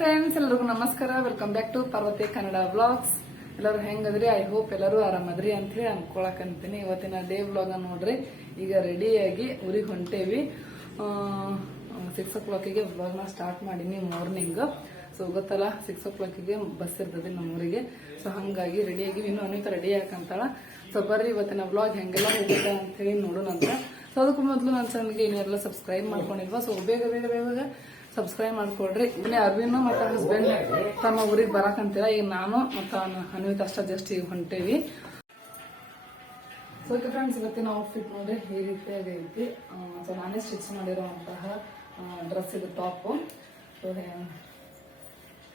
Friends, ಎಲ್ಲರಿಗೂ ನಮಸ್ಕಾರ. Welcome back to Parvati Kannada vlogs. ಎಲ್ಲರೂ ಹೆಂಗದ್ರಿ? ಐ ಹೋಪ್ ಎಲ್ಲರೂ ಆರಾಮದ್ರಿ ಅಂತ ಹೇಳಿ ಅನ್ಕೊಳಕಂತೀನಿ. ಇವತ್ತಿನ ಡೇ ವ್ಲಾಗ್ ನೋಡ್ರಿ. ಈಗ ರೆಡಿಯಾಗಿ ಊರಿಗೆ ಹೊಂಟೇವಿ. 6 o'clock ವ್ಲಾಗ್ನ ಸ್ಟಾರ್ಟ್ ಮಾಡೀನಿ ಮಾರ್ನಿಂಗ್. ಸೊ ಗೊತ್ತಲ್ಲ, 6 o'clock ಬಸ್ ಇರ್ತದೆ ನಮ್ಮೂರಿಗೆ. ಸೊ ಹಂಗಾಗಿ ರೆಡಿಯಾಗಿ ಇನ್ನು ಅನಿತ ರೆಡಿ ಯಾಕಂತಾಳ. ಸೊ ಬರ್ರಿ ಇವತ್ತಿನ ವ್ಲಾಗ್ ಹೆಂಗೆಲ್ಲ ಹೋಗುತ್ತೆ ಅಂತ ಹೇಳಿ ನೋಡೋಣ ಅಂತ. ಸೊ ಅದಕ್ಕೂ ಮೊದಲು ನನ್ನ ಚಾನಲ್ಗೆ ಏನೆಲ್ಲ ಸಬ್ಸ್ಕ್ರೈಬ್ ಮಾಡ್ಕೊಂಡಿಲ್ವಾ? ಸೊ ಬೇಗ ಬೇಗ ಬೇಗ ಸಬ್ಸ್ಕ್ರೈಬ್ ಮಾಡ್ಕೊಡ್ರಿ. ಇಲ್ಲಿ ಅರ್ವಿನ್ ಮತ್ತು ಹಸ್ಬೆಂಡ್ ತಮ್ಮ ಊರಿಗೆ ಬರಾಕಂತೀರ. ಈಗ ನಾನು ಮತ್ತು ಅನ್ವಿತ್ ಅಷ್ಟ ಜಸ್ಟ್ ಈಗ ಹೊಂಟೇವಿ. ಸೊ ಓಕೆ ಫ್ರೆಂಡ್ಸ್, ಇವತ್ತಿನ ಔಟ್ಫಿಟ್ ನೋಡ್ರಿ ಈ ರೀತಿಯಾಗಿ ಐತಿ. ಸೊ ನಾನೇ ಸ್ಟಿಚ್ ಮಾಡಿರೋಂತಹ ಡ್ರೆಸ್ ಇದು ಟಾಪು. ಸೊ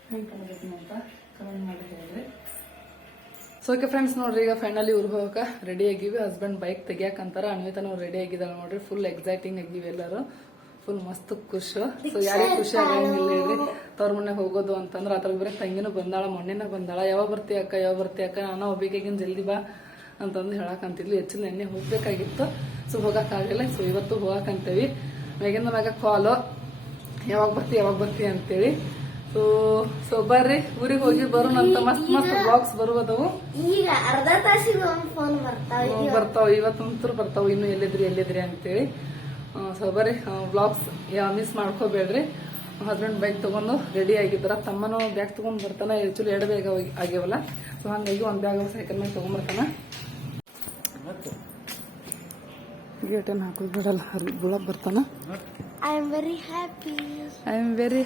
ಹೆಂಗೆ ಕಾಣಬೇಕು ಅಂತ ಕಮೆಂಟ್ ಮಾಡಿ ಹೇಳ್ರಿ. ಸೊ ಓಕೆ ಫ್ರೆಂಡ್ಸ್, ನೋಡ್ರಿ ಈಗ ಫೈನಲಿ ಊರಿಗೆ ಹೋಗಕ್ಕೆ ರೆಡಿ ಆಗಿವಿ. ಹಸ್ಬೆಂಡ್ ಬೈಕ್ ತೆಗಿಯಾಕಂತಾರ. ಅನ್ವಿತನೂ ರೆಡಿ ಆಗಿದ್ದಾಳೆ ನೋಡ್ರಿ. ಫುಲ್ ಎಕ್ಸೈಟಿಂಗ್ ಆಗಿವಿ ಎಲ್ಲರೂ. ಫುಲ್ ಮಸ್ತ್ ಖುಷಿ. ಸೊ ಯಾರಿಗೆ ಖುಷಿ ಆಗಂಗಿಲ್ಲ ಹೇಳ್ರಿ ತವ್ರ ಮನೆಗೆ ಹೋಗೋದು ಅಂತಂದ್ರೆ. ಅದ್ರ ಬರೀ ತಂಗಿನೂ ಬಂದಾಳ, ಮೊನ್ನೆನ ಬಂದಾಳ. ಯಾವಾಗ ಬರ್ತೀಯ ಅಕ್ಕ ನಾನು ಹೋಗ್ಬೇಕಾಗಿನ್ ಜಲ್ದಿ ಬಾ ಅಂತಂದು ಹೇಳಕಂತಿದ್ಲು. ಹೆಚ್ಚಿನ ನೆನ್ನೆ ಹೋಗ್ಬೇಕಾಗಿತ್ತು. ಸೊ ಹೋಗಕ್ಕಾಗಿಲ್ಲ. ಸೊ ಇವತ್ತು ಹೋಗಕಂತೇವಿ. ಮ್ಯಾಗಿಂದ ಮ್ಯಾಗ ಕಾಲು ಯಾವಾಗ ಬರ್ತಿ ಅಂತೇಳಿ. ಸೊ ಬರ್ರಿ ಊರಿಗೆ ಹೋಗಿ ಬರೋಣಂತ. ಮಸ್ತ್ ಬ್ಲಾಗ್ಸ್ ಬರುವುದವು. ಈಗ ಅರ್ಧ ತಾಸಿಗೆ ಫೋನ್ ಬರ್ತಾವ. ಇವತ್ತಂತೂ ಬರ್ತಾವ. ಇನ್ನು ಎಲ್ಲಿದ್ರಿ ಅಂತೇಳಿ. ಸೊ ಬರ್ರಿ ವ್ಲಾಗ್ಸ್ ಮಿಸ್ ಮಾಡ್ಕೋಬೇಡ್ರಿ. ಹಸ್ಬೆಂಡ್ ಬೈಕ್ ತಗೊಂಡು ರೆಡಿ ಆಗಿದ್ದಾರ. ತಮ್ಮನೂ ಬ್ಯಾಗ್ ತಗೊಂಡ್ ಬರ್ತಾನ. Actually 2 bag ಆಗ್ಯಾವಲ್ಲ. ಸೊ ಹಂಗಾಗಿ 1 ಬ್ಯಾಗ್ ಸೈಕಲ್ ಮೇಲೆ ತಗೊಂಡ್ಬರ್ತಾನ. ಗೇಟನ್ನು ಹಾಕೋದು ಬಿಡಲ್ಲ, ಗುಲಾಬ್ ಬರ್ತಾನ. I am very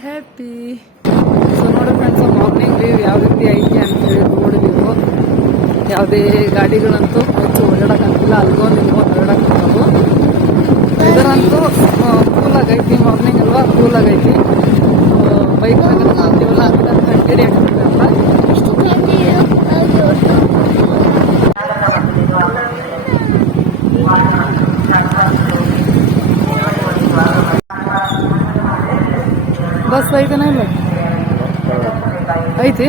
happy. So ನೋಡಿ ಫ್ರೆಂಡ್ಸ್, ಮಾರ್ನಿಂಗ್ ವ್ಯೂ ಯಾವ ರೀತಿ ಐತಿ ಅಂತ ಹೇಳಿ ನೋಡಿದೆವು. ಯಾವುದೇ ಗಾಡಿಗಳಂತೂ ಹೆಚ್ಚು ಓಡಾಡಕ್ಕಾಗಿಲ್ಲ. ಅಲ್ಗೊಂದು ಓಡಾಡಕ್ಕಾಗವು. ವೆದರಂತೂ ಕೂಲ್ ಆಗೈತಿ. ಮಾರ್ನಿಂಗ್ ಅಲ್ವಾ, ಕೂಲ್ ಆಗೈತಿ. ಬೈಕ್ ಅಂತೀವಲ್ಲ ಥಂಡಿ ಆಗ್ತಿಲ್ಲ. ಬಸ್ ಐತನ ಇಲ್ಲ ಐತಿ.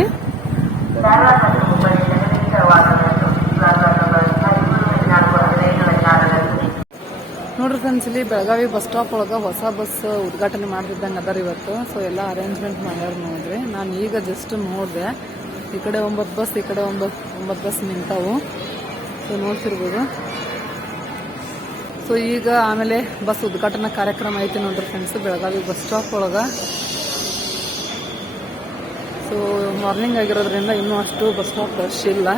ನೋಡ್ರಿ ಫ್ರೆಂಡ್ಸ್, ಇಲ್ಲಿ ಬೆಳಗಾವಿ ಬಸ್ ಸ್ಟಾಪ್ ಒಳಗ ಹೊಸ ಬಸ್ ಉದ್ಘಾಟನೆ ಮಾಡ್ತಿದ್ದಂಗೆ ಅದಾರ ಇವತ್ತು. ಸೊ ಎಲ್ಲ ಅರೇಂಜ್ಮೆಂಟ್ ಮಾಡ್ಯಾರ ನೋಡ್ರಿ. ನಾನು ಈಗ ಜಸ್ಟ್ ನೋಡಿದೆ. ಈ ಕಡೆ 9 ಬಸ್, ಈ ಕಡೆ 9 ಬಸ್ ನಿಂತಾವು. ಸೊ ನೋಡ್ತಿರ್ಬೋದು. ಸೊ ಈಗ ಆಮೇಲೆ ಬಸ್ ಉದ್ಘಾಟನಾ ಕಾರ್ಯಕ್ರಮ ಐತಿ ನೋಡ್ರಿ ಫ್ರೆಂಡ್ಸ್ ಬೆಳಗಾವಿ ಬಸ್ ಸ್ಟಾಪ್ ಒಳಗ. ಸೊ ಮಾರ್ನಿಂಗ್ ಆಗಿರೋದ್ರಿಂದ ಇನ್ನೂ ಅಷ್ಟು ಬಸ್ ಸ್ಟಾಪ್ ರಶ್ ಇಲ್ಲ.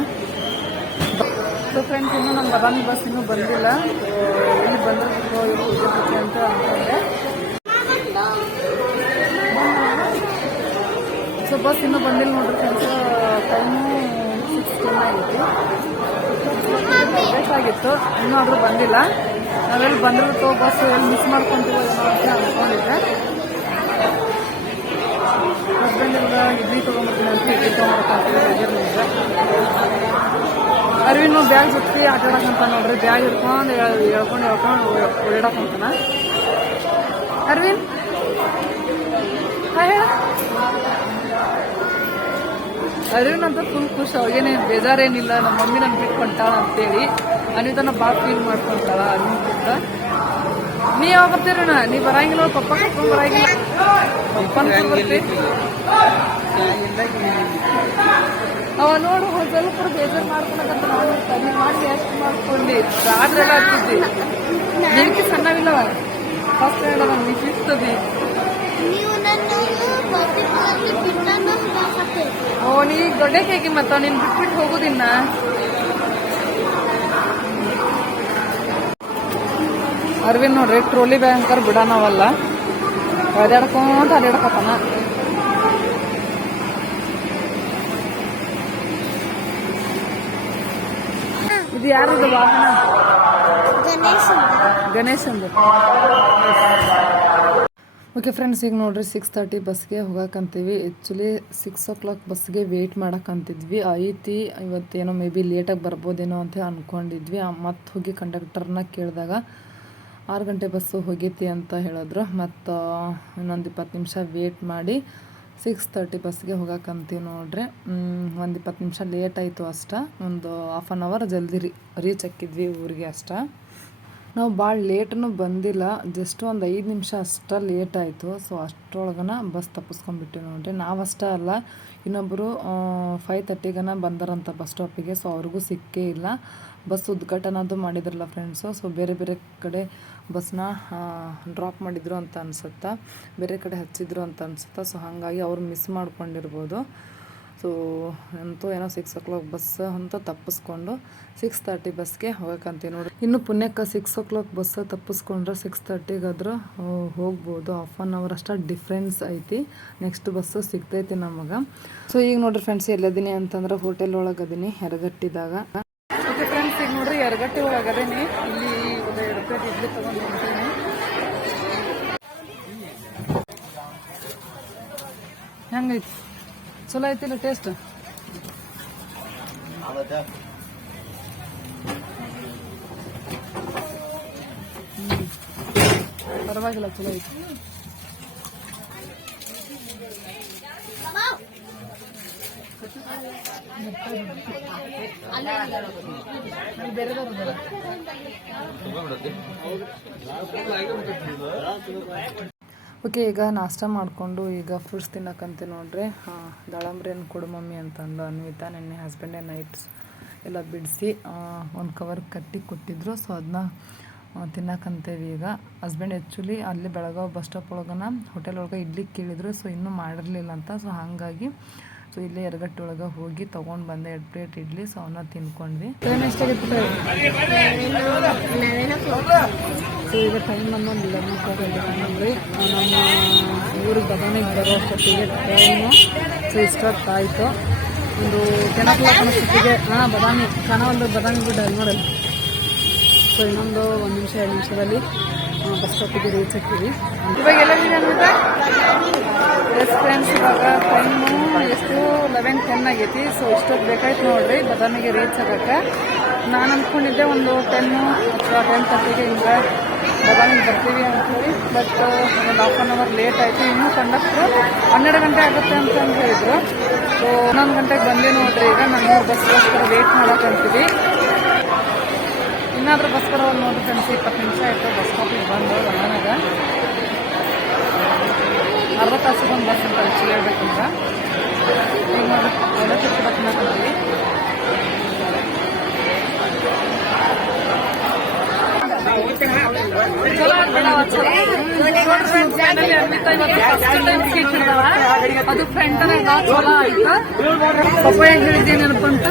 ಸೊ ಫ್ರೆಂಡ್ಸ್, ಇನ್ನೂ ನಮ್ಮ ಬದಾಮಿ ಬಸ್ ಇನ್ನೂ ಬಂದಿಲ್ಲ. ಇಲ್ಲಿ ಬಂದಿರ್ಬೇಕು ಅಂತ ಅನ್ಕೊಂಡೆ. ಸೊ ಬಸ್ ಇನ್ನೂ ಬಂದಿಲ್ಲ ನೋಡ್ರಿ ಫ್ರೆಂಡ್ಸ್. ಟೈಮು 6 ಆಗೈತಿ. ಬೇಕಾಗಿತ್ತು, ಇನ್ನೂ ಆದ್ರೂ ಬಂದಿಲ್ಲ. ನಾವೆಲ್ಲಿ ಬಂದಿರುತ್ತೋ ಬಸ್ ಎಲ್ಲಿ ಮಿಸ್ ಮಾಡ್ಕೊಂತೀವೋ ಏನೋ ಅಂತ ಅನ್ಕೊಂಡಿದ್ದೆ. ಹಸ್ಬೆಂಡ್ ಎಲ್ಲ ಇಡ್ಲಿ ತೊಗೊಂಡ್ಬರ್ತೀನಿ ಅಂತ ಇಡ್ಲಿ ತೊಗೊಂಡ್ಬರ್ತೀನಿ. ಅರ್ವಿನು ಬ್ಯಾಗ್ ಜೊತೆ ಆಟಾಡಕಂತ ನೋಡ್ರಿ. ಬ್ಯಾಗ್ ಹಿಡ್ಕೊಂಡು ಹೇಳ್ಕೊಂಡು ಓಡಾಡಕಂತಾನ. ಅರ್ವಿನ್ ಹೇಳ. ಅರ್ವಿನ್ ಅಂತ ಫುಲ್ ಖುಷಿ. ಅವಾಗೇನೇ ಬೇಜಾರೇನಿಲ್ಲ. ನಮ್ಮ ಮಮ್ಮಿ ನನ್ ಬಿಟ್ಕೊಂತಾಳ ಅಂತೇಳಿ ಅನಿತನ ಭಾಳ ಫೀಲ್ ಮಾಡ್ಕೊಂತಾಳ ಅರ್ವಿನ್ಕಿಂತ. ನೀ ಯಾವಾಗ ಬರ್ತೀರಣ್ಣ? ನೀ ಬರಂಗಿಲ್ಲ, ಪಪ್ಪ ಕರ್ಕೊಂಡ್ ಬರಂಗಿಲ್ಲ. ಪಪ್ಪನ ಬರ್ತಿ ಅವ ನೋಡು. ಸ್ವಲ್ಪ ಬೇಜಾರು ಮಾಡ್ಕೊಳಕಂತ ನಾನು ಕಮ್ಮಿ ಮಾಡಿ ಎಷ್ಟು ಮಾಡ್ಕೊಂಡು ರಾತ್ರೆಲ್ಲ ಆಗ್ತಿದ್ದಿ. ನಿನಗೆ ಸಣ್ಣವಿಲ್ಲವ ಫಸ್ಟ್ ಹೇಳ ನೀ ಸಿಗ್ತದಿ. ಓ ನೀ ದೊಡ್ಡ ಕೇಗಿ ಮತ್ತ ನೀನ್ ಬಿಟ್ಬಿಟ್ಟು ಹೋಗುದಿನ್ನ. ಅರ್ವಿನ್ ನೋಡ್ರಿ ಟ್ರೋಲಿ ಬ್ಯಾಂಕರ್ ಬಿಡಾನವಲ್ಲ, ಒದಾಡ್ಕೊಂತ ಅಲ್ಲಾಡಕತ್ತಾನ. ಇದು ಯಾರದು ವಾಹನ? ಗಣೇಶಂದು. ಓಕೆ ಫ್ರೆಂಡ್ಸ್, ಈಗ ನೋಡ್ರಿ 6:30 ಬಸ್ಗೆ ಹೋಗಕ್ಕಂತೀವಿ. ಆ್ಯಕ್ಚುಲಿ 6 o'clock ಬಸ್ಗೆ ವೆಯ್ಟ್ ಮಾಡಕ್ಕಂತಿದ್ವಿ. ಐತಿ ಇವತ್ತೇನೋ ಮೇ ಬಿ ಲೇಟಾಗಿ ಬರ್ಬೋದೇನೋ ಅಂತ ಅಂದ್ಕೊಂಡಿದ್ವಿ. ಮತ್ತೆ ಹೋಗಿ ಕಂಡಕ್ಟರ್ನ ಕೇಳಿದಾಗ 6 ಗಂಟೆ ಬಸ್ಸು ಹೋಗೈತಿ ಅಂತ ಹೇಳಿದ್ರು. ಮತ್ತು ಇನ್ನೊಂದು 20 ನಿಮಿಷ ವೇಟ್ ಮಾಡಿ 6:30 ಬಸ್ಗೆ ಹೋಗಕ್ಕಂತೀವಿ ನೋಡ್ರಿ. ಒಂದು 20 ನಿಮಿಷ ಲೇಟ್ ಆಯಿತು ಅಷ್ಟ. ಒಂದು 1/2 hour ಜಲ್ದಿ ರೀಚ್ ಆಕ್ಕಿದ್ವಿ ಊರಿಗೆ ಅಷ್ಟ. ನಾವು ಭಾಳ ಲೇಟೂ ಬಂದಿಲ್ಲ, ಜಸ್ಟ್ ಒಂದು 5 ನಿಮಿಷ ಅಷ್ಟೇ ಲೇಟ್ ಆಯಿತು. ಸೊ ಅಷ್ಟರೊಳಗನ ಬಸ್ ತಪ್ಪಿಸ್ಕೊಂಡ್ಬಿಟ್ಟಿವಿ ನೋಡಿರಿ. ನಾವಷ್ಟೇ ಅಲ್ಲ, ಇನ್ನೊಬ್ಬರು 5:30ಗನ ಬಂದಾರಂತ ಬಸ್ ಸ್ಟಾಪಿಗೆ. ಸೊ ಅವ್ರಿಗೂ ಸಿಕ್ಕೇ ಇಲ್ಲ. ಬಸ್ ಉದ್ಘಾಟನದು ಮಾಡಿದ್ರಲ್ಲ ಫ್ರೆಂಡ್ಸು. ಸೊ ಬೇರೆ ಬೇರೆ ಕಡೆ ಬಸ್ನ ಡ್ರಾಪ್ ಮಾಡಿದ್ರು ಅಂತ ಅನ್ಸುತ್ತಾ, ಬೇರೆ ಕಡೆ ಹಚ್ಚಿದ್ರು ಅಂತ ಅನ್ಸುತ್ತಾ. ಸೊ ಹಾಗಾಗಿ ಅವ್ರು ಮಿಸ್ ಮಾಡ್ಕೊಂಡಿರ್ಬೋದು. ಸೊ ಅಂತೂ ಏನೋ 6 o'clock ಬಸ್ ಅಂತ ತಪ್ಪಿಸ್ಕೊಂಡು 6:30 ಬಸ್ಗೆ ಹೋಗಕ್ಕಂತೀವಿ ನೋಡಿ. ಇನ್ನು ಪುಣ್ಯಕ್ಕೆ 6 o'clock ಬಸ್ ತಪ್ಪಿಸ್ಕೊಂಡ್ರೆ 6:30ಗಾದ್ರೆ ಹೋಗ್ಬೋದು. 1/2 hour ಅಷ್ಟೇ ಡಿಫ್ರೆನ್ಸ್ ಐತಿ. ನೆಕ್ಸ್ಟ್ ಬಸ್ಸು ಸಿಗ್ತೈತಿ ನಮಗೆ. ಸೊ ಈಗ ನೋಡ್ರಿ ಫ್ರೆಂಡ್ಸ್, ಎಲ್ಲದೀನಿ ಅಂತಂದ್ರೆ ಹೋಟೆಲ್ ಒಳಗೆ ಅದೀನಿ, ಯರಗಟ್ಟಿದಾಗ. ಓಕೆ ಫ್ರೆಂಡ್ಸ್, ಈಗ ನೋಡ್ರಿ ಯರಗಟ್ಟಿ ಒಳಗೆ ಅದೀನಿ. ಇಲ್ಲಿ 2 ರೂಪಾಯಿ ಇಡ್ಲಿ ತೊಗೊಂಡು ಹೊಂಟೀನಿ. ಹೆಂಗೈತಿ? ಚಲೋ ಐತಿಲ್ಲ ಟೇಸ್ಟ್? ಪರವಾಗಿಲ್ಲ, ಚಲೋ ಐತಿ. ಬೇರೆದವ್ರು ಓಕೆ, ಈಗ ನಾಷ್ಟ ಮಾಡಿಕೊಂಡು ಈಗ ಫ್ರೂಟ್ಸ್ ತಿನ್ನಕ್ಕಂತೆ ನೋಡ್ರಿ. ದಾಳಂಬ್ರಿ ಹಣ್ಣು ಕೊಡು ಮಮ್ಮಿ ಅಂತಂದು ಅನ್ವಿತಾ. ನೆನ್ನೆ ಹಸ್ಬೆಂಡೇ ನೈಟ್ಸ್ ಎಲ್ಲ ಬಿಡಿಸಿ ಒಂದು ಕವರ್ ಕಟ್ಟಿ ಕೊಟ್ಟಿದ್ರು. ಸೊ ಅದನ್ನ ತಿನ್ನಕ್ಕಂತೇವಿ ಈಗ. ಹಸ್ಬೆಂಡ್ ಆ್ಯಕ್ಚುಲಿ ಅಲ್ಲಿ ಬೆಳಗಾವಿ ಬಸ್ ಸ್ಟಾಪ್ ಒಳಗನ ಹೋಟೆಲ್ ಒಳಗೆ ಇಡ್ಲಿ ಕೇಳಿದ್ರು. ಸೊ ಇನ್ನೂ ಮಾಡಿರಲಿಲ್ಲ ಅಂತ. ಸೊ ಹಾಗಾಗಿ ಸೊ ಇಲ್ಲೇ ಯರಗಟ್ಟಿ ಒಳಗೆ ಹೋಗಿ ತೊಗೊಂಡು ಬಂದೆ 2 ಪ್ಲೇಟ್ ಇಡ್ಲಿ. ಸೊ ಅವನ್ನ ತಿನ್ಕೊಂಡ್ವಿ. ಎಷ್ಟಾಗಿತ್ತು? ಸೊ ಈಗ ಟೈಮ್ ಒಂದು 11:30 ನಮ್ಮ ಊರಿಗೆ ಬದಾಮಿಗೆ ಬರೋ ಅಷ್ಟೊತ್ತಿಗೆ ಟೈಮು. ಸೊ ಇಷ್ಟೊತ್ತಾಯಿತು. ಒಂದು 10 o'clock ಅಷ್ಟೊತ್ತಿಗೆ ಬದಾಮಿ ಒಂದು ಬದಾಮಿ ಬಿಟ್ಟು ನೋಡಲ್ಲ. ಸೊ ಇನ್ನೊಂದು 1 ನಿಮಿಷ 2 ನಿಮಿಷದಲ್ಲಿ ಬಸ್ ಸ್ಟಾಪಿಗೆ ರೀಚ್ ಆಗ್ತೀವಿ. ಇವಾಗ ಎಲ್ಲರಿಗಿದೆ ಅಂದ್ರೆ ಎಸ್ ಫ್ರೆಂಡ್ಸ್, ಇವಾಗ ಟೈಮು ಎಷ್ಟು 11:10 ಆಗೈತಿ. ಸೊ ಇಷ್ಟೊತ್ತು ಬೇಕಾಯ್ತು ನೋಡ್ರಿ ಬದಾಮಿಗೆ ರೀಚ್ ಆಗಕ್ಕೆ. ನಾನು ಅಂದ್ಕೊಂಡಿದ್ದೆ ಒಂದು 10 ಅಥವಾ 10:30ಗೆ ಹಿಂಗೆ ಬದಾಮಿಗೆ ಬರ್ತೀವಿ ಅಂಥೇಳಿ. ಬಟ್ ಒಂದು 1/2 hour ಲೇಟ್ ಆಯಿತು. ಇನ್ನೂ ಕಂಡಕ್ಟ್ರು 12 ಗಂಟೆ ಆಗುತ್ತೆ ಅಂತ ಹೇಳಿದ್ರು. ಸೊ 11 ಗಂಟೆಗೆ ಬಂದೆ ನೋಡ್ರಿ. ಈಗ ನಾನು ಬಸ್ಗೋಸ್ಕರ ವೇಟ್ ಮಾಡಕ್ಕಂತೀವಿ. ಇನ್ನಾದರೂ ಬಸ್ ಬರೋಲ್ಲ ನೋಡ್ರಿ ಫ್ರೆಂಡ್ಸ್. 20 ನಿಮಿಷ ಆಯಿತು ಬಸ್ ಸ್ಟಾಪಿಗೆ ಬಂದು ಬದಾಮಿಗ. ಅರ್ಧ ತಾಸಿಗೊಂದು ಬಸ್ ಅಂತ ಆ್ಯಕ್ಚುಲಿ ಹೇಳ್ಬೇಕಂದ್ರೆ. ಈಗ ನೋಡ್ರಿ ಅವಲಕ್ಕಿ ಕೂಡ ತಿನ್ನಕ್ಕಂತೀವಿ. ಚಲೋ ಅದು ಫ್ರೆಂಡ್ ಚಲೋ ಆಯ್ತು. ಪಪ್ಪಾಯ ಹೇಳಿದ್ದೇನೇನಪ್ಪ ಅಂತ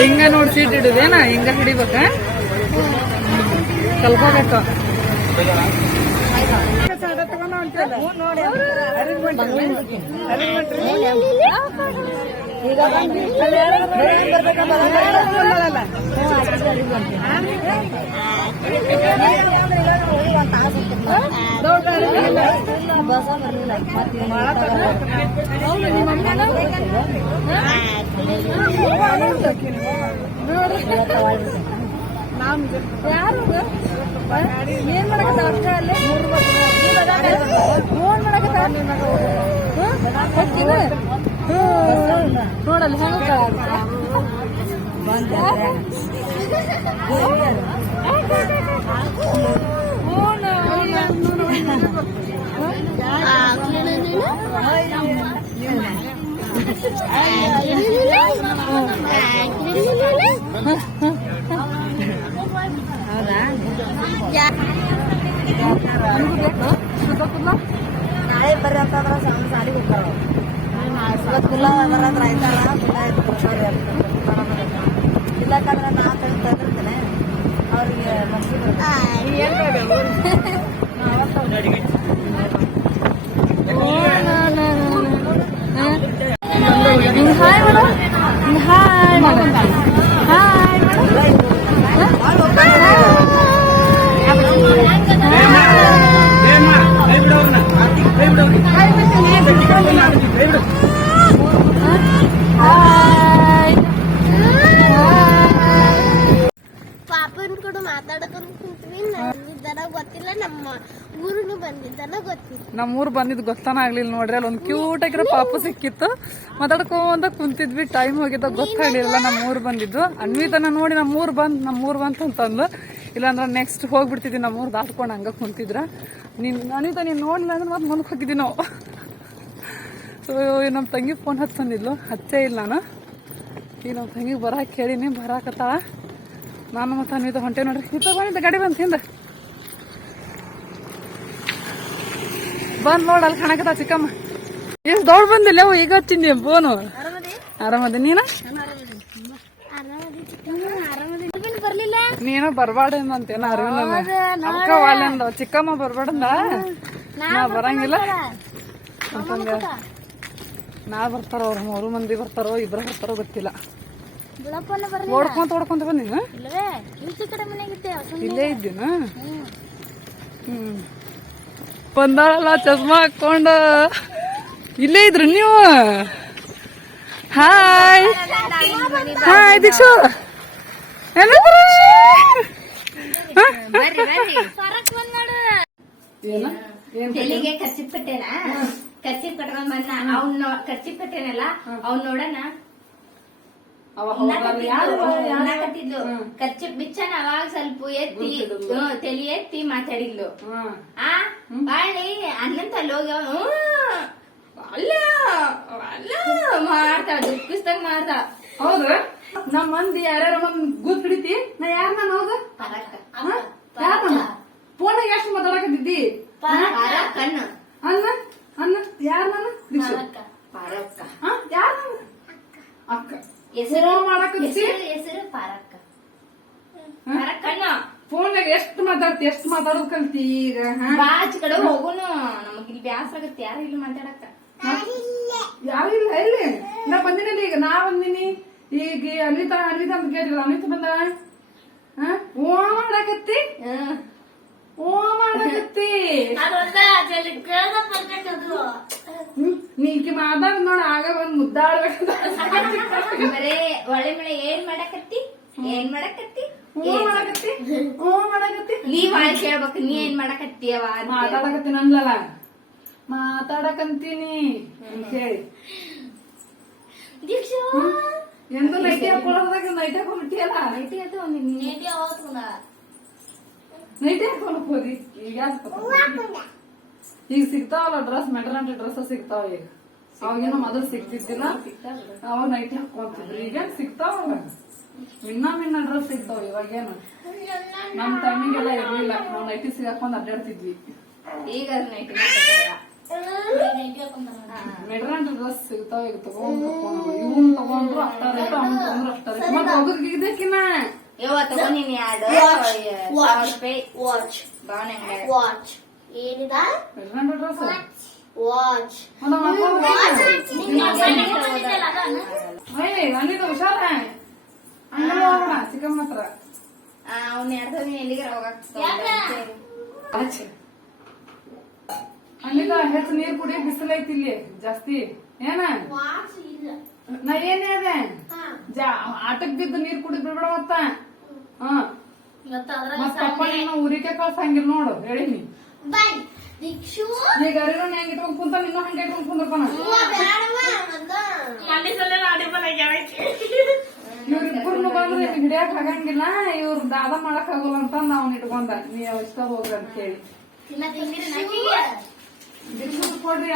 ಹಿಂಗ ನೋಡಿ ಸೀಟ್ ಹಿಡಿದೇನ? ಹಿಂಗ ಹಿಡಿಬೇಕ, ಕಲ್ಕೋಬೇಕು. ಯಾರು ಏನ್ ಮಾಡಕತ್ತ ಅಕ್ಕ ಅಲ್ಲಿ ಫೋನ್ ಮಾಡಕತ್ತ ನೋಡಲ್ಲ ಹೆಂಗ ನಾಳೆ ಬರ್ರಿ ಅಂತಂದ್ರ ಸಾಲಿಗೆ ಹೋಗ್ತಾರ. ಕುಲ್ಲ ಬರತ್ರ ಆಯ್ತಾರ ಇಲ್ಲಕಂದ್ರೆ ನಾ ತಂದಿರ್ತೇನೆ ಅವ್ರಿಗೆ hi madam, hi madam, hi ಪಾಪನ್ ಕೂಡ ಮಾತಾಡಕೊಂಡ್ ಕುಂತೀವಿ. ನಮ್ಗೆ ಗೊತ್ತಿಲ್ಲ, ನಮ್ಮ ಊರಿನ ನಮ್ಮೂರ್ ಬಂದಿದ್ ಗೊತ್ತಾನ ಆಗ್ಲಿಲ್ಲ ನೋಡ್ರಿ. ಅಲ್ಲಿ ಒಂದ್ ಕ್ಯೂಟ್ ಆಗಿರೋ ಪಾಪು ಸಿಕ್ಕಿತ್ತು. ಮಾತಾಡ್ಕೊಂತ ಕುಂತಿದ್ವಿ, ಟೈಮ್ ಹೋಗಿದ್ದ ಗೊತ್ತಾಗ್ಲಿಲ್ಲ. ನಮ್ಮೂರ್ ಬಂದಿದ್ದು ಅನ್ವಿತನ ನೋಡಿ ನಮ್ಮೂರ್ ಬಂತು ಅಂತಂದ್ಲು. ಇಲ್ಲಾಂದ್ರೆ ನೆಕ್ಸ್ಟ್ ಹೋಗ್ಬಿಡ್ತಿದ್ವಿ, ನಮ್ಮೂರ್ ದಾಟ್ಕೊಂಡು ಹಂಗ ಕುಂತಿದ್ರ. ಅನ್ವಿತ ನೀನ್ ನೋಡ್ಲಿಲ್ಲ ಅಂದ್ರೆ ಮತ್ತೆ ಮುಂದಕ್ಕೆ ಹೋಗಿದ್ವಿ ನಾವು. ಸೊ ನಮ್ಮ ತಂಗಿ ಫೋನ್ ಹಚ್ಚಂದಿದ್ಲು, ಹಚ್ಚೇ ಇಲ್ಲ ನಾನು. ಈಗ ನಮ್ಮ ತಂಗಿಗೆ ಬರಾಕ್ ಹೇಳಿನಿ, ಬರಾಕತ್ತಾಳ. ನಾನು ಮತ್ತೆ ಅನ್ವಿತ ಹೊಂಟೆ ನೋಡ್ರಿ. ಇತ್ತ ಬಂದಿದ್ದ ಗಾಡಿ ಬಂತ ಹಿಂದ ಬಂದ್ ನೋಡ, ಅಲ್ಲಿ ಕಾಣಕತ್ತ ಚಿಕ್ಕಮ್ಮ. ಎಷ್ಟು ದೊಡ್ಡ ಬಂದಿಲ್ಲ ಈಗ ಹಚ್ಚಿನಿ ಫೋನು. ಆರಾಮದಿ ನೀನ? ಬರ್ಲಿಲ್ಲ ನೀನು ಬರ್ಬಾರ್ದು ಅಂತೇನ ಅರವಿಂದ ಅಕ್ಕ ವಾಲ್ಯಂದ ಚಿಕ್ಕಮ್ಮ ಬರ್ಬಾರ್ದಂದ. ನಾ ಬರಂಗಿಲ್ಲ ಅಂತಂದ. ನಾ ಬರ್ತಾರ, ಅವ್ರ 3 ಮಂದಿ ಬರ್ತಾರೋ 2 ಬರ್ತಾರೋ ಗೊತ್ತಿಲ್ಲ. ಓಡ್ಕೊಂತ ಬಂದಿನ ಇಲ್ಲೇ ಇದ್ದೀನ. ಬಂದಾಳಲ್ಲ ಚಸ್ಮಾ ಹಾಕೊಂಡ. ಇಲ್ಲೇ ಇದ್ರಿ ನೀವು? ಹಾಯ್ ಹಾಯ್ ದೀಕ್ಷು, ತೆಲಿಗೆ ಕರ್ಚಿಪ್ ಕಟ್ಟೇನ, ಕರ್ಚಿಪ್ ಕಟ್ಕೊಂಡ್ ಬಂದ. ಅವ್ನ ಕರ್ಚಿಪ್ ಕಟ್ಟೇನಲ್ಲ, ಅವ್ನ್ ನೋಡಣ ಕಟ್ಟಿದ್ಲು. ಕರ್ಚಿಪ್ ಬಿಚ್ಚನ ಅವಾಗ ಸ್ವಲ್ಪ ಎತ್ತಿ ತಲಿ ಎತ್ತಿ ಮಾತಾಡಿದ್ಲು. ಆ ಬಾಳಿ ಅನ್ನಂತಲ್ಲಿ ಹೋಗಿ ಅಲ್ಲ ಅಲ್ಲ ಮಾಡ್ತಾಳ, ದುಃಖಿಸ್ದಂಗ ಮಾಡ್ದ. ಹೌದ್ರ? ನಮ್ಮ ಮಂದಿ ಯಾರ್ಯಾರ ಮಂದಿ ಗುದ್ ಹಿಡಿತಿ. ನಾ ಯಾರ ನಾನು? ಹೌದ ಯಾರ ಫೋನಾಗ ಎಷ್ಟು ಮಾತಾಡಕತ್ತಿದ್ದಿ? ಕಣ್ಣು ಅನ್ನ ಅನ್ನ ಯಾರ ನಾನು? ಪಾರಕ್ಕ. ಯಾರ ನಾನು? ಅಕ್ಕ. ಹೆಸರು ಮಾಡಕತ್ತಿ? ಹೆಸರು ಪಾರಕ್ಕ. ಕಣ್ಣ ಫೋನಾಗ ಎಷ್ಟು ಮಾತಾಡ್ತಿ? ಎಷ್ಟು ಮಾತಾಡೋದ್ ಕಲ್ತಿ ಈಗ? ಬಾಚ್ ಕಡೆ ಹೋಗುನು, ನಮಗ್ ಇಲ್ಲಿ ಬ್ಯಾಸ ಆಗತ್ತೆ. ಯಾರು ಇಲ್ಲಿ ಮಾತಾಡಕ್ಕ? ಯಾರು ಇಲ್ಲ. ಎಲ್ಲಿ ನಾ ಬಂದಿನಿಲ್ಲ. ಈಗ ನಾ ಬಂದಿನಿ. ಈಗ ಅನ್ವಿತ ಅಂತ ಕೇಳಿಲ್ಲ. ಅನ್ವಿತ ಬಂದ ಓ ಮಾಡಕತ್ತಿ, ಓ ಮಾಡಕತ್ತಿ. ನೀಕಿ ಮಾತಾಡ ನೋಡ, ಆಗ ಬಂದ್ ಮುದ್ದಾಡ್ಬೇಕು. ಬರೇ ಒಳ್ಳೆ ಮಳೆ ಏನ್ ಮಾಡಕತ್ತಿ, ಏನ್ ಮಾಡಕತ್ತಿ, ಓ ಮಾಡಕತ್ತಿ, ಓ ಮಾಡಕತ್ತಿ. ನೀವ್ ಆಯ್ತು ಹೇಳ್ಬೇಕು, ನೀ ಏನ್ ಮಾಡಕತ್ತೀಯವ? ಮಾತಾಡಕತ್ತೀನಿ ಅನ್ಲಲ್ಲ, ಮಾತಾಡಕಂತೀನಿ ಅಂತ ಹೇಳಿ. ದೀಕ್ಷು ಎಂದು ನೈಟಿ ಹಾಕೊಳ್ಳೋದಾಗ ನೈಟಿ ಹಾಕೊಂಡ್ಬಿಟ್ಟಿಯಲ್ಲ. ನೈಟಿ ಅದು ನೈಟಿ ಹಾಕೊಂಡ್ ಹೋದಿ. ಈಗ ಈಗ ಸಿಗ್ತಾವಲ್ಲ ಡ್ರೆಸ್, ಮೆಟರ್ನಿಟಿ ಡ್ರೆಸ್ ಸಿಗ್ತಾವ. ಈಗ ಅವಾಗೇನೋ ಮೊದಲು ಸಿಗ್ತಿದ್ದಿಲ್ಲ, ಅವಾಗ ನೈಟಿ ಹಾಕೊಂತಿದ್ರು. ಈಗ ಸಿಗ್ತಾವಲ್ಲ ಮಿನ್ನ ಡ್ರೆಸ್ ಸಿಗ್ತಾವ. ಇವಾಗೇನು ನಮ್ ಟೈಮಿಗೆಲ್ಲ ಇರ್ಲಿಲ್ಲ, ನಾವ್ ನೈಟಿ ಸಿಗಾಕೊಂಡ್ ಅಡ್ಡಾಡ್ತಿದ್ವಿ. ಈಗ ನೈಟಿ ಮೆಟರ್ನಿಟಿ ಡ್ರೆಸ್ ಸಿಗ್ತಾವ. ಈಗ ತಗೊಂಡ್ರು ಇವನ್ ತಗೊಂಡ್ರು ಅಷ್ಟ ರೇಟ್, ಅವ್ನ್ ತಗೊಂಡ್ರು ಅಷ್ಟ ರೇಟ್. ಮತ್ತೆ ಹೋಗೋದ್ ಇದಕ್ಕಿನ್ನ ತಗೊಂಡಿನಿ ವಾಚ್ ಏನಿದ ಮೆಟರ್ನಿಟಿ ಡ್ರೆಸ್ ವಾಚ್. ಅಲ್ಲಿದ ಹುಷಾರ ಹೋಗೋಣ ಚಿಕ್ಕಮ್ಮ ಹತ್ರ. ಅವ್ನ ಎಲ್ಲಿಗಾರ ಹೋಗಕ್ಕೆ ಅಲ್ಲಿದ ಹೆಚ್ಚು ನೀರ್ ಕುಡಿ, ಬಿಸಿಲೈತಿ ಇಲ್ಲಿ ಜಾಸ್ತಿ. ಏನ ನಾ ಏನೇ ಅದೇ ಆಟಕ್ ಬಿದ್ದು ನೀರ್ ಕುಡಿ ಬಿಡ್ಬೇಡ. ಮತ್ತ ಮತ್ತಪ್ಪ ನೀನು ಊರಿಕೆ ಕಳ್ಸಂಗಿಲ್ಲ ನೋಡು, ಹೇಳಿನಿ. ಈಗ ಅರಿವಣ್ಣ ಹೆಂಗ್ ಇಟ್ಕೊಂಡ್ ಕುಂತ, ನಿನ್ನೂ ಹಂಗೆ ಇಟ್ಕೊಂಡ್ ಕುಂದ್ರಪ್ಪನ. ಇವ್ರಿಬ್ಬರು ಬಂದ್ರೆ ಹಿಡಿಯಕ್ ಆಗಂಗಿಲ್ಲ, ಇವ್ರ ದಾದ ಮಾಡಕ್ ಆಗೋಲ್ಲ ಅಂತ ನಾವ್ ಇಟ್ಕೊಂಡ. ನೀವ್ ಇಷ್ಟ ಹೋಗ್ರಿ ಅಂತ ಹೇಳಿ ಕೊಡ್ರಿ.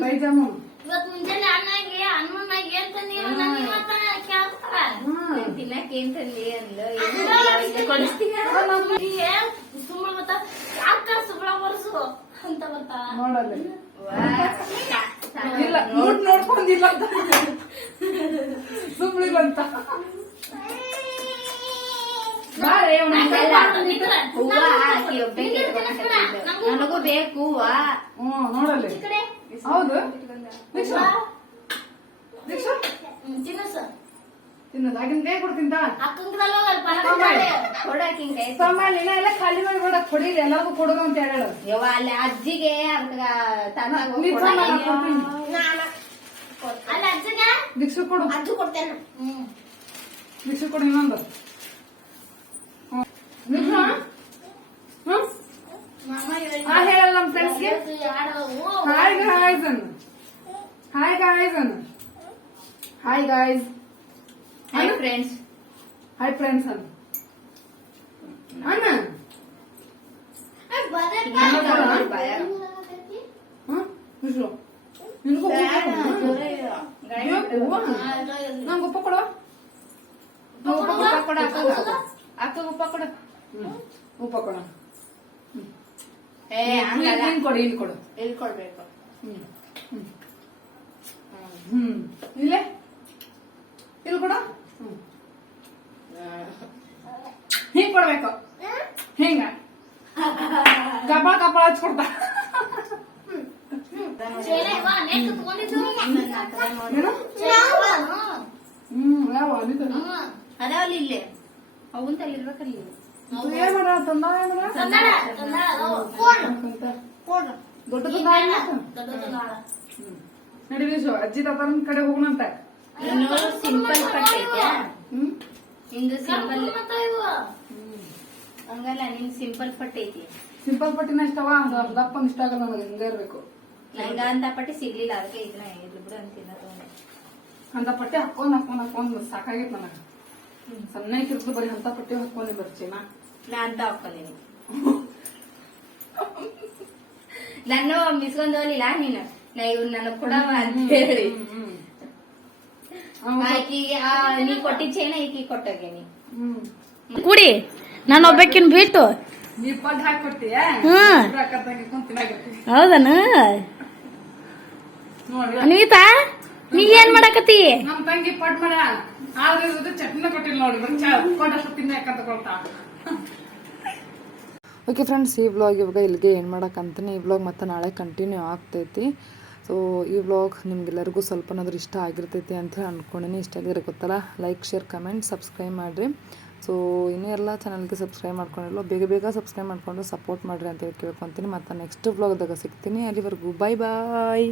ಫ್ರೈ ಜಾಮೂನ್ ತಿನ್ನಕ್ ಏನ್ ತಂದಿ ಅಂದ್ಲು. ನೋಡಲ್ಲ ಇಲ್ಲ, ನೋಡ್ಕೊಂಡಿಲ್ಲ ಅಂತ ಸುಮ್ಳಿಗಂತ. ನನಗೂ ಬೇಕು ಹೂವ. ನೋಡಲ್ಲಿ. ಹೌದು ದೀಕ್ಷಾ, ದೀಕ್ಷಾ ತಿನ್ನೋದು ಆಗಿನ ಕೈ ಕೊಡ್ತಿಂತ ಎಲ್ಲ ಖಾಲಿ ಮಾಡ್ಬೇಡ, ಕೊಡಿ ಎಲ್ಲರಿಗೂ ಕೊಡೋದು ಅಂತ ಹೇಳ. ಯವ್ವ ಅಲ್ಲಿ ಅಜ್ಜಿಗೆ ದೀಕ್ಷು ಕೊಡು, ಅಜ್ಜು ಕೊಡ್ತೇನೆ. ದೀಕ್ಷು ಕೊಡು ಇನ್ನೊಂದು. ದೀಕ್ಷಾ ಮಾಮ ಹಾಯ್ ಗಾಯ್ಸ್ ಅನ್ನು hi guys hi friends. Hi friends ಅನ್ನು ಅಣ್ಣ ವಿಶ್ವ ನಿನಗೂ ನಂಗೆ ಉಪ್ಪ ಕೊಡು ಉಪ್ಪ ಕೊಡು. ಉಪ್ಪ ಕೊಡ ಏ ಹಂಗಲ್ಲ, ಇಲ್ಲಿ ಕೊಡು ಇಲ್ಲಿ ಕೊಡು ಇಲ್ಲಿ ಕೊಡ್ಬೇಕು. ಇಲ್ಲೇ ಇಲ್ಲಿ ಕೊಡು ಹಿಂಗ್ ಕೊಡ್ಬೇಕು ಹಿಂಗ ಕಪಾಳ ಕಪಾಳ ಹಚ್ಕೊಡ್ತಾ ಯಾವ ಅದಾವಲ್ಲಿ ಇಲ್ಲೇ ಅವಂತಲ್ಲಿ ಇರ್ಬೇಕಲ್ಲಿ. ಏನ್ ಮಾಡ ತಂದ ದೊಡ್ಡ ನಡಿ ವಿಶ್ವ ಅಜ್ಜಿ ತಾತನ ಕಡೆ ಹೋಗೋಣಂತ. ಇನ್ನು ಸಿಂಪಲ್ ಪಟ್ಟ ಐತ್ಯಾ? ನಿಂದು ಸಿಂಪಲ್ ಹಂಗಲ್ಲ, ನಿನ್ ಸಿಂಪಲ್ ಪಟ್ಟ ಐತಿ. ಸಿಂಪಲ್ ಪಟ್ಟಿನ ಇಷ್ಟವ ದಪ್ಪ ಇಷ್ಟ ಆಗಲ್ಲ ನನಗೆ ಹಿಂಗ ಇರ್ಬೇಕು. ನಂಗ ಅಂತ ಪಟ್ಟಿ ಸಿಗ್ಲಿಲ್ಲ, ಅದಕ್ಕೆ ಇದನ್ನ ಇರ್ಲಿ ಬಿಡು ಅಂತಿಲ್ಲ. ಅಂತ ಪಟ್ಟಿ ಹಾಕೊಂಡ್ ಸಾಕಾಗೈತ್ ನನಗ. ಸಣ್ಣ ಇರ್ತು ಬರೀ ಅಂತ ಪಟ್ಟಿ ಹಾಕೊಂಡಿ ಬರ್ಚೀನ ನಾ ಅಂತ ಹಾಕೊಂಡೀನಿ. ನಾನು ಮಿಸ್ಕೊಂಡೋಲಿಲ್ಲ ನೀನು, ನಾ ಇವ್ ನನಗ್ ಕೊಡವ ಅಂತ ಹೇಳಿ ಆಕಿ ನೀ ಕೊಟ್ಟಿದ್ ಚೈನ ಈಕಿ ಕೊಟ್ಟೋಗೇನಿ. ಕುಡಿ ನಾನು ಒಬ್ಬಾಕಿನ್ ಬಿಟ್ಟು. ನೀ ಪಡ್ ಹಾಕೊಟ್ಟಿಯ ಹೌದನ ನೋಡಿ ಅನ್ವಿತಾ, ನೀ ಏನ್ ಮಾಡಕತ್ತಿ? ನಮ್ ತಂಗಿ ಪಡ್ ಮಾಡ ಆದ್ರೆ ಇರೋದು ಚಟ್ನಿ ಕೊಟ್ಟಿಲ್ಲ ನೋಡಿ, ಬರೀ ಪಡ್ಡಷ್ಟು ತಿನ್ನಕಂತ ಕೊಡ್ತಾ. ಓಕೆ ಫ್ರೆಂಡ್ಸ್, ಈ ವ್ಲಾಗ್ ಇವಾಗ ಇಲ್ಲಿಗೆ ಏನು ಮಾಡೋಕ್ಕಂತಾನೆ. ಈ ವ್ಲಾಗ್ ಮತ್ತೆ ನಾಳೆ ಕಂಟಿನ್ಯೂ ಆಗ್ತೈತಿ. ಸೊ ಈ ವ್ಲಾಗ್ ನಿಮ್ಗೆಲ್ಲರಿಗೂ ಸ್ವಲ್ಪನಾದ್ರೂ ಇಷ್ಟ ಆಗಿರ್ತೈತಿ ಅಂತ ಹೇಳಿ ಅಂದ್ಕೊಂಡಿನಿ. ಇಷ್ಟ ಆಗಿರೋ ಗೊತ್ತಲ್ಲ, ಲೈಕ್ ಶೇರ್ ಕಮೆಂಟ್ ಸಬ್ಸ್ಕ್ರೈಬ್ ಮಾಡಿರಿ. ಸೊ ಇನ್ನೂ ಎಲ್ಲ ಚಾನಲ್ಗೆ ಸಬ್ಸ್ಕ್ರೈಬ್ ಮಾಡ್ಕೊಂಡಿಲ್ಲ, ಬೇಗ ಬೇಗ ಸಬ್ಸ್ಕ್ರೈಬ್ ಮಾಡ್ಕೊಂಡು ಸಪೋರ್ಟ್ ಮಾಡಿರಿ ಅಂತ ಹೇಳಿ ಕೇಳ್ಕೊತೀನಿ. ಮತ್ತು ನೆಕ್ಸ್ಟ್ ವ್ಲಾಗ್ದಾಗ ಸಿಗ್ತೀನಿ. ಅಲ್ಲಿವರೆಗೂ ಬಾಯ್ ಬಾಯ್.